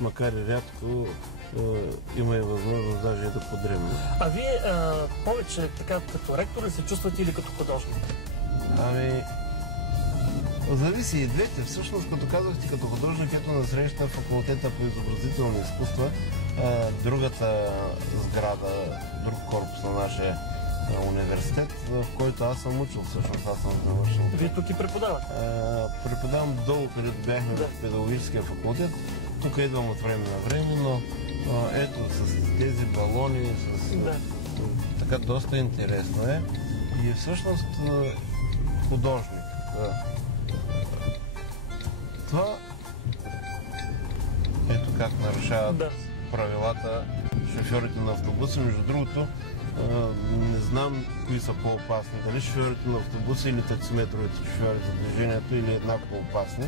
макар и рядко, има и възможност даже и да подремне. А вие повече така като ректор ли се чувствате или като художник? Ами, зависи и двете. Всъщност, като казахте, като художник, ето насреща факултета по изобразителни изкуства, другата сграда, друг корпус на нашия университет, в който аз съм учил, всъщност аз съм завършил. Вие тук и преподавате? Преподавам долу, където бяхме в педагогическия факултет. Тук идвам от време на време, но ето с тези балони, така доста интересно е. И всъщност художник. Това ето как нарушават правилата шофьорите на автобуси. Между другото, не знам кои са по-опасни. Дали шофьорите на автобуси или таксиметровите шофьори за движението, или еднакво опасни.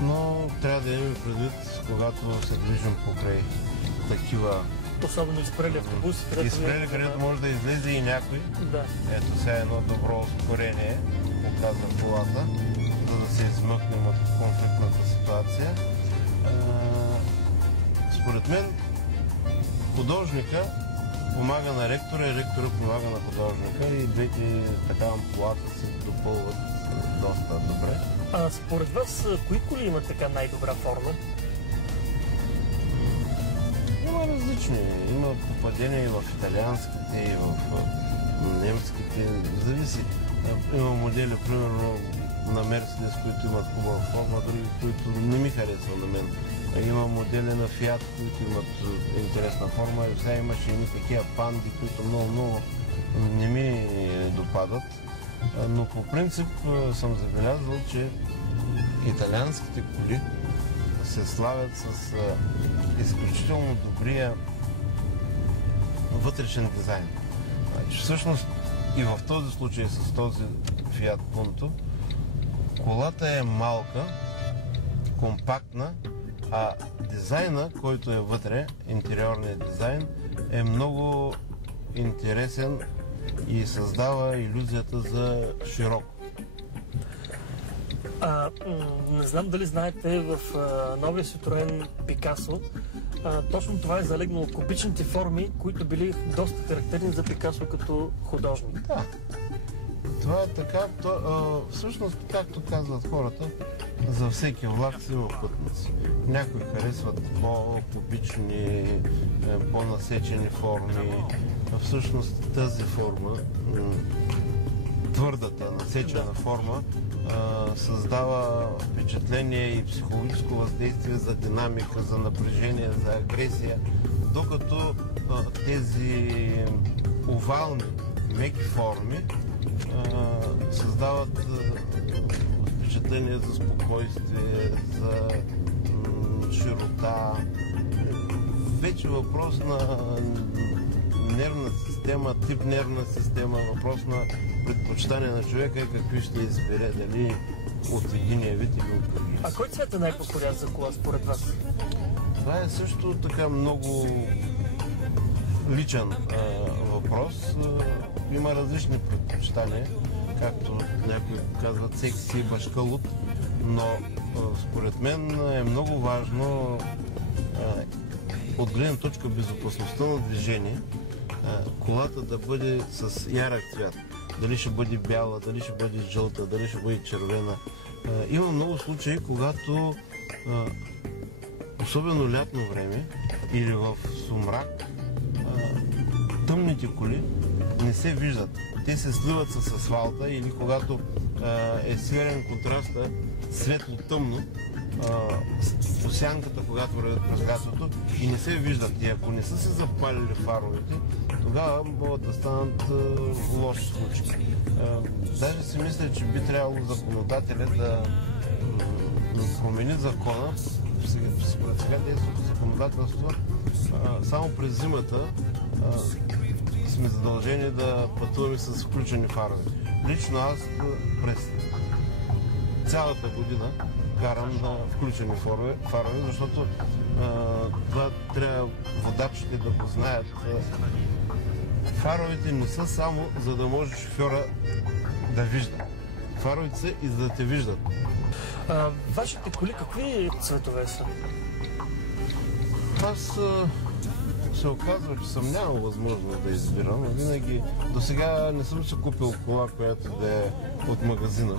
Но трябва да имаме предвид, когато се движим покрай такива... Особено изпрели автобуси. Изпрели, където може да излезе и някой. Да. Ето сега едно добро ускорение показва колата, за да се измъкнем от конфликтната ситуация. Според мен художника помага на ректора и ректора помага на художника и двете така амплоата се допълват доста добре. А според вас, кои коли имат така най-добра форма? Има различни. Има попадения и в италианските, и в немските. Зависи. Има модели, примерно на Мерцедес, които имат хубава форма, други, които не ми харесва на мен. Има модели на Фиат, които имат интересна форма. И сега имаше и такива панди, които много не ми допадат. Но по принцип съм забелязал, че италианските коли се славят с изключително добрия вътрешен дизайн. Всъщност и в този случай с този Fiat Punto колата е малка, компактна, а дизайна, който е вътре, интериорният дизайн, е много интересен и създава илюзията за широко. Не знам дали знаете, в новия Citroen Picasso точно това е залегнало, кубичните форми, които били доста характерни за Пикасо като художник. Да. Това е така. Всъщност, както казват хората, за всеки влак си има пътници. Някои харесват по-кубични, по-насечени форми. Всъщност тази форма, твърдата, насечена форма, създава впечатление и психологическо въздействие за динамика, за напрежение, за агресия, докато тези овални, меки форми създават впечатление за спокойствие, за широта. Вече въпрос на нервна система, тип нервна система, въпрос на предпочитание на човека и какви ще избере, дали от единия вид или от другия. А кой цвет е най-подходящ за кола според вас? Това е също така много личен въпрос. Има различни предпочитания, както някои казват секси и башкалут, но според мен е много важно от гледна точка безопасността на движение колата да бъде с ярък цвят. Дали ще бъде бяла, дали ще бъде жълта, дали ще бъде червена. Има много случаи, когато особено лятно време или в сумрак тъмните коли не се виждат. Те се сливат с асфалта или когато е силен контраста светло-тъмно, по сянката, когато вървят през лятото и не се виждат. И ако не са се запалили фаровете, тогава могат да станат лоши случаи. Даже си мисля, че би трябвало законодателя да промени закона. Според сега действащото законодателство, само през зимата сме задължени да пътуваме с включени фарове. Лично аз през цялата година карам на включени фарове, защото това трябва водачите да го знаят. Фаровете не са само за да може шофьора да вижда. Фаровете са и за да те виждат. Вашите коли какви цветове са? Аз се оказва, че съм нямал възможност да избирам. Винаги до сега не съм си купил кола, която да е от магазина.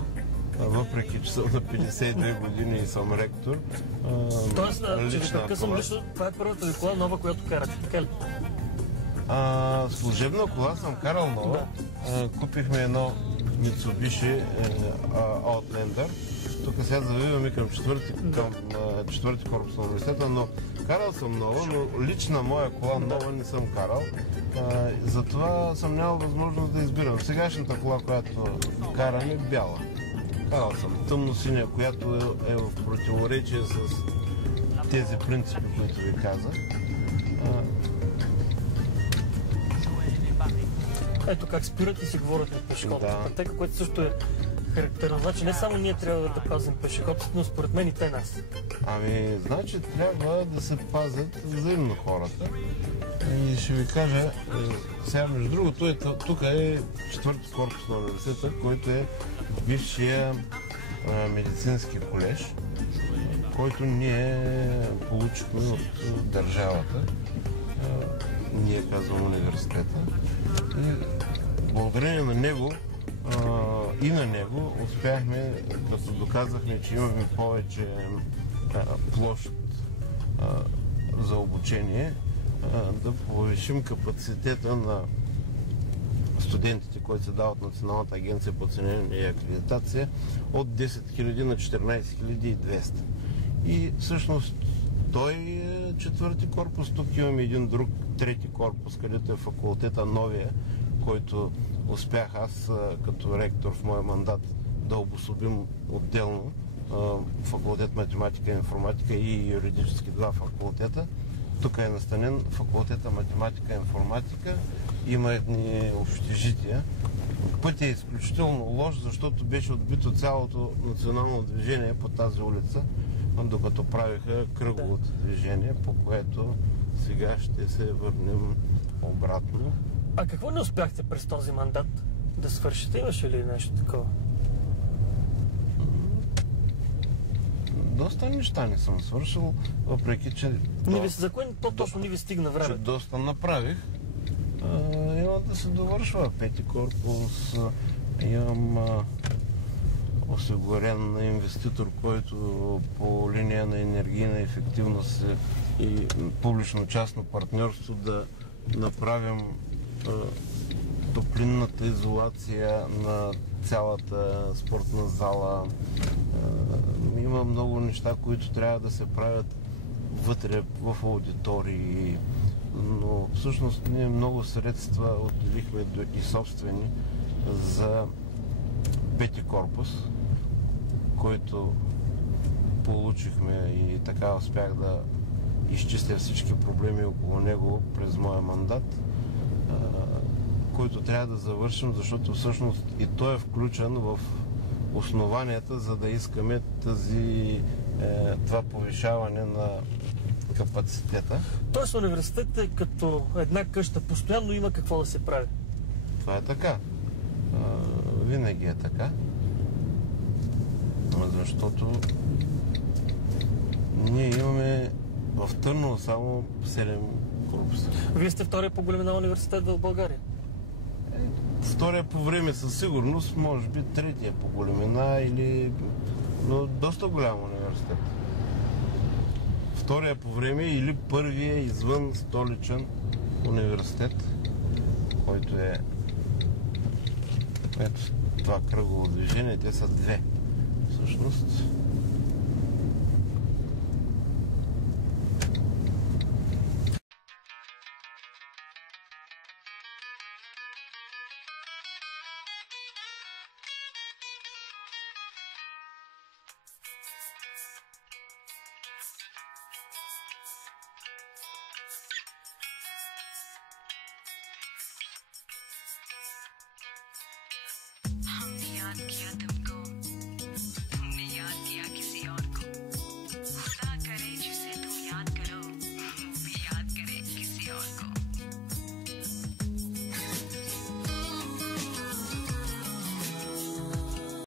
Въпреки, че съм на 52 години и съм ректор. Тоест, че ви прекъсвам лично, това е първата ви кола нова, която карате, така ли? Служебна кола съм карал нова. Купихме едно Mitsubishi Outlander. Тук сега завиваме към четвърти корпус на университета, но карал съм нова, но лична моя кола нова не съм карал. Затова съм нямал възможност да избирам. Сегашната кола, която карам, е бяла. Карал съм тъмно-синя, която е в противоречие с тези принципи, които ви казах. Ето как спират и си говорят на пешеходната пътека, което също е характерно. Значи не само ние трябва да пазим пешеходците, но според мен и те нас. Значи трябва да се пазят взаимно хората. И ще ви кажа, сега между другото, тук е четвърти корпус на университета, който е бившия медицински колеж, който ние получихме от държавата. Ние казвам университета. И благодарение на него успяхме, като доказахме, че имаме повече площ за обучение, да повишим капацитета на студентите, които се дават от Националната агенция по оценяване и акредитация от 10 000 на 14 200. И всъщност той е четвърти корпус. Тук имаме един друг трети корпус, където е факултета новия, който успях аз като ректор в моя мандат да обособим отделно. Факултет математика и информатика и юридически два факултета. Тук е настанен факултета математика и информатика. Има едни общежития. Пътят е изключително лош, защото беше отбито цялото национално движение по тази улица, докато правиха кръговото движение, по което сега ще се върнем обратно. А какво не успяхте през този мандат да свършите? Имаше ли нещо такова? Доста неща не съм свършил, въпреки че... За кое точно не ви стигна време? Доста направих. Има да се довършва пети корпус. Имам осигурен инвеститор, който по линия на енергийна ефективност и публично-частно партньорство да направим топлинната изолация на цялата спортна зала. Има много неща, които трябва да се правят вътре в аудитории, но всъщност ние много средства отделихме и собствени за пети корпус, който получихме и така успях да изчистя всички проблеми около него през моя мандат, който трябва да завършим, защото всъщност и той е включен в основанията, за да искаме това повишаване на капацитета. Тоест университетът е като една къща, постоянно има какво да се прави. Това е така. Винаги е така. Защото ние имаме в Търново само 7 корпуса. Вие сте втория по големина университет в България? Втория по време със сигурност, може би третия по големина, но доста голям университет. Втория по време или първия извън столичен университет, който е това кръгово движение. Те са две всъщност.